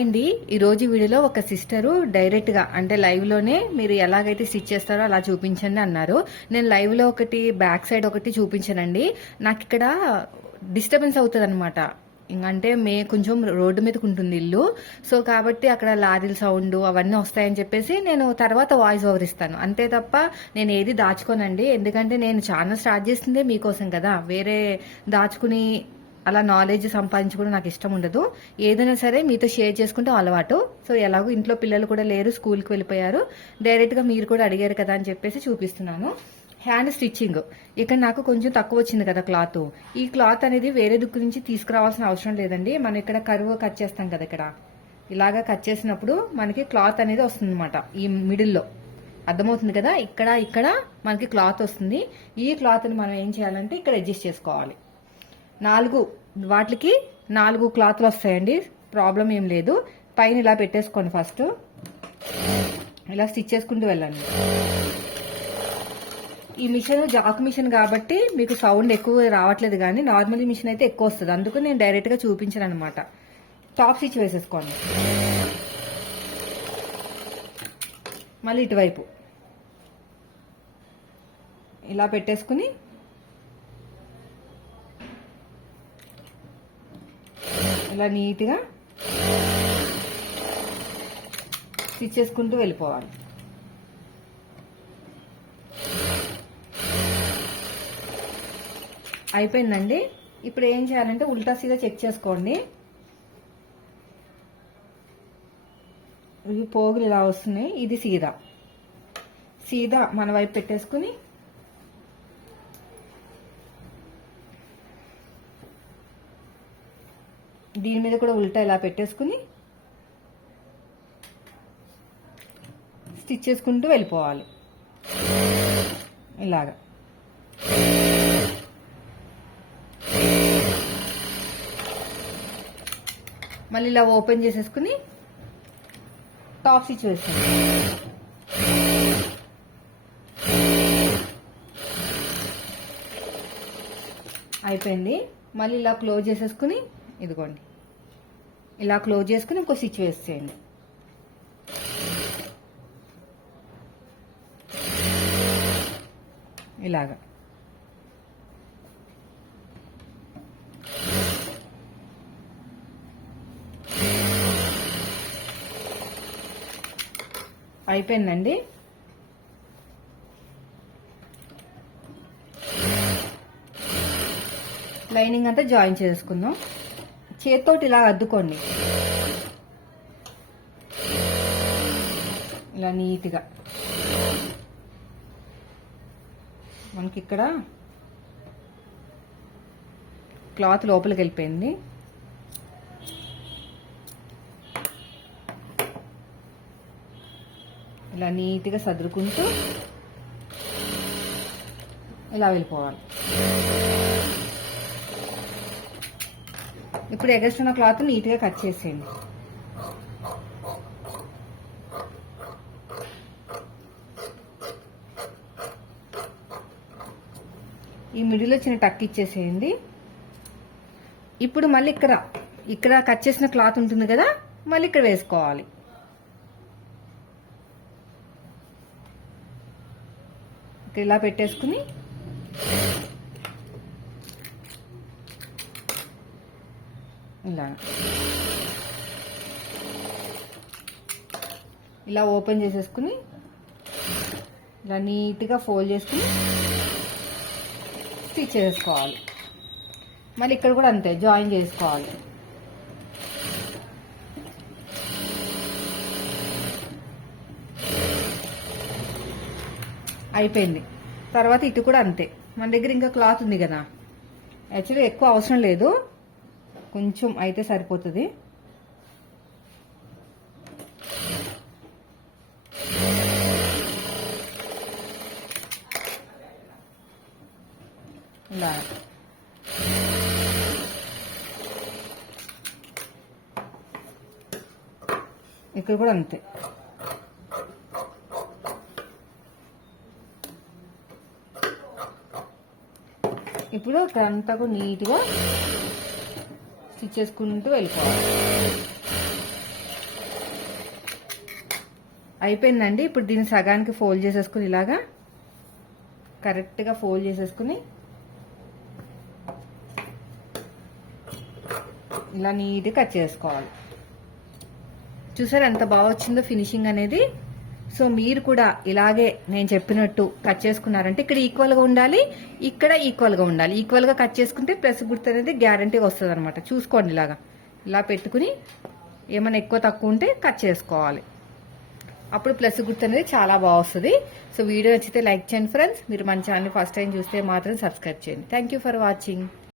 Hi అండి ఈరోజు వీడియోలో ఒక సిస్టరు డైరెక్ట్గా అంటే లైవ్లోనే మీరు ఎలాగైతే స్టిచ్ చేస్తారో అలా చూపించండి అన్నారు. నేను లైవ్లో ఒకటి బ్యాక్ సైడ్ ఒకటి చూపించానండి. నాకు ఇక్కడ డిస్టర్బెన్స్ అవుతుంది అనమాట అంటే మే కొంచెం రోడ్డు మీదకి ఉంటుంది ఇల్లు. సో కాబట్టి అక్కడ లారీల సౌండ్ అవన్నీ వస్తాయని చెప్పేసి నేను తర్వాత వాయిస్ ఓవర్ ఇస్తాను. అంతే తప్ప నేను ఏది దాచుకోనండి. ఎందుకంటే నేను ఛానల్ స్టార్ట్ చేసిందే మీకోసం కదా. వేరే దాచుకుని అలా నాలెడ్జ్ సంపాదించుకోవడం నాకు ఇష్టం ఉండదు. ఏదైనా సరే మీతో షేర్ చేసుకుంటే అలవాటు. సో ఎలాగో ఇంట్లో పిల్లలు కూడా లేరు స్కూల్కి వెళ్ళిపోయారు. డైరెక్ట్గా మీరు కూడా అడిగారు కదా అని చెప్పేసి చూపిస్తున్నాను. హ్యాండ్ స్టిచ్చింగ్ ఇక్కడ నాకు కొంచెం తక్కువ వచ్చింది కదా క్లాత్ ఈ క్లాత్ అనేది వేరే దిక్కు నుంచి తీసుకురావాల్సిన అవసరం లేదండి. మనం ఇక్కడ కరువు కట్ చేస్తాం కదా ఇక్కడ. ఇలాగా కట్ చేసినప్పుడు మనకి క్లాత్ అనేది వస్తుంది అనమాట ఈ మిడిల్లో అర్థమవుతుంది కదా? ఇక్కడ ఇక్కడ మనకి క్లాత్ వస్తుంది. ఈ క్లాత్ని మనం ఏం చేయాలంటే ఇక్కడ అడ్జస్ట్ చేసుకోవాలి. నాలుగు వాటికి నాలుగు క్లాత్లు వస్తాయండి. ప్రాబ్లం ఏం లేదు. పైన ఇలా పెట్టేసుకోండి ఫస్ట్. ఇలా స్టిచ్ చేసుకుంటూ వెళ్ళండి. ఈ మిషన్ జాక్ మిషన్ కాబట్టి మీకు సౌండ్ ఎక్కువ రావట్లేదు కానీ నార్మల్ మిషన్ అయితే ఎక్కువ వస్తుంది. అందుకు నేను డైరెక్ట్గా చూపించాను అనమాట టాప్ స్టిచ్ వేసేసుకోండి. మళ్ళీ ఇటువైపు. ఇలా పెట్టేసుకుని ఇలా నీట్గా స్టిచ్ చేసుకుంటూ వెళ్ళిపోవాలి. అయిపోయిందండి. ఇప్పుడు ఏం చేయాలంటే ఉల్టా సీదా చెక్ చేసుకోండి. ఇవి పోగులు ఇలా వస్తున్నాయి. ఇది సీదా. సీదా మన వైపు పెట్టేసుకుని దీని మీద కూడా ఉల్టా ఇలా పెట్టేసుకుని స్టిచ్ చేసుకుంటూ వెళ్ళిపోవాలి. ఇలాగా. మళ్ళీ ఇలా ఓపెన్ చేసేసుకుని టాప్ స్టిచ్ వేస్తాను అయిపోయింది. మళ్ళీ ఇలా క్లోజ్ చేసేసుకుని ఇదిగోండి. ఇలా క్లోజ్ చేసుకుని ఇంకో స్విచ్ వేసేయండి ఇలాగా. అయిపోయిందండి. లైనింగ్ అంతా జాయిన్ చేసుకుందాం. చేత్తోటి ఇలా అద్దుకోండి. ఇలా నీట్గా. మనకి ఇక్కడ క్లాత్ లోపలికి వెళ్ళిపోయింది. ఇలా నీట్గా సదురుకుంటూ ఇలా వెళ్ళిపోవాలి. ఇప్పుడు ఎగస్ట్రున్న క్లాత్ నీట్గా కట్ చేసేయండి. ఈ మిడిల్లో చిన్న టక్ ఇచ్చేసేయండి. ఇప్పుడు మళ్ళీ ఇక్కడ ఇక్కడ కట్ చేసిన క్లాత్ ఉంటుంది కదా మళ్ళీ ఇక్కడ వేసుకోవాలి. ఇక్కడ ఇలా పెట్టేసుకుని ఇలా. ఇలా ఓపెన్ చేసేసుకుని ఇలా నీట్గా ఫోల్డ్ చేసుకుని స్టిచ్ చేసుకోవాలి. మళ్ళీ ఇక్కడ కూడా అంతే జాయిన్ చేసుకోవాలి. అయిపోయింది. తర్వాత ఇటు కూడా అంతే. మన దగ్గర ఇంకా క్లాత్ ఉంది కదా. యాక్చువల్లీ ఎక్కువ అవసరం లేదు. కొంచెం అయితే సరిపోతుంది. ఇలా. ఇక్కడ కూడా అంతే. ఇప్పుడు ఇక్కడ అంతా కూడా నీట్గా స్టిచ్ చేసుకుంటూ వెళ్ళిపోవాలి. అయిపోయిందండి. ఇప్పుడు దీన్ని సగానికి ఫోల్డ్ చేసేసుకుని ఇలాగా కరెక్ట్గా ఫోల్డ్ చేసేసుకుని ఇలా నీట్గా కట్ చేసుకోవాలి. చూసారు ఎంత బాగా వచ్చిందో ఫినిషింగ్ అనేది? సో మీరు కూడా ఇలాగే నేను చెప్పినట్టు కట్ చేసుకున్నారంటే ఇక్కడ ఈక్వల్గా ఉండాలి ఇక్కడ ఈక్వల్గా ఉండాలి. ఈక్వల్గా కట్ చేసుకుంటే ప్లస్ గుర్తు అనేది గ్యారంటీ వస్తుంది అనమాట చూసుకోండి ఇలాగా. ఇలా పెట్టుకుని ఏమైనా ఎక్కువ తక్కువ ఉంటే కట్ చేసుకోవాలి. అప్పుడు ప్లస్ గుర్తు అనేది చాలా బాగుస్తుంది సో వీడియో నచ్చితే లైక్ చేయండి ఫ్రెండ్స్ మీరు మన ఛానల్ ఫస్ట్ టైం చూస్తే మాత్రం సబ్స్క్రైబ్ చేయండి. Thank you for watching